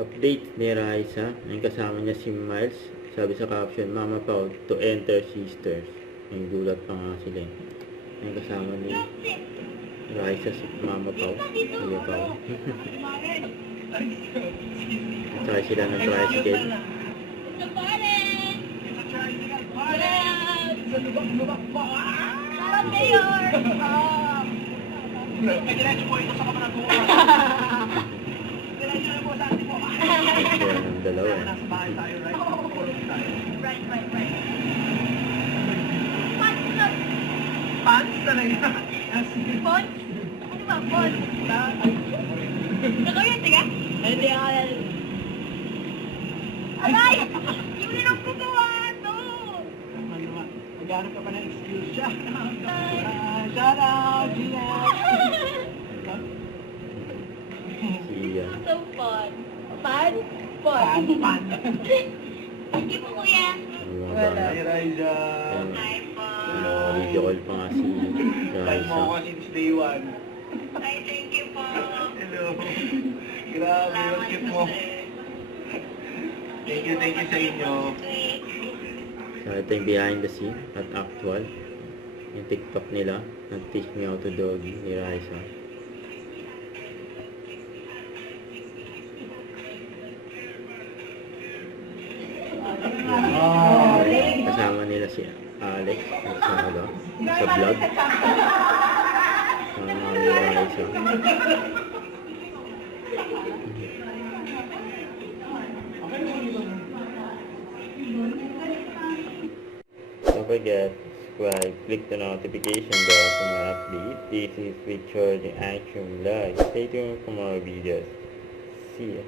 Update ni Raisa. Yung kasama niya si Miles. Sabi sa caption, Mama Pao to enter sisters. Yung gulat pa nga sila. Yung kasama ni Raisa si Mama Pao. Kuya Pao. Sakay sila ng tricycle. Kaya ng dalawa. Pants talaga. Pons? Ano ba? Pons? Ikaw yun, tiga? Hindi ako yan. Alay! Yung nilang gumawa ito! Maghanap ka pa ng excuse siya. Shout out, Gina! Siya. So fun. Fun? Fun. Pan. Thank you po, kuya. Mga Hi, bata. Raisa. Hi po. Video call pa nga si Time mo ako Raisa. since day one. Hi, thank you po. Hello. Grabe, ang cute mo. Thank you sa inyo. So, ito yung behind the scene at actual. Yung TikTok nila. Nag-teach me how to doggy ni Raisa. Kasama nila si Alex sa vlog. Kasama ni Raisa. Don't forget, subscribe, click the notification bell for more updates. This is Richard the Action Live. Stay tuned for more videos. See ya.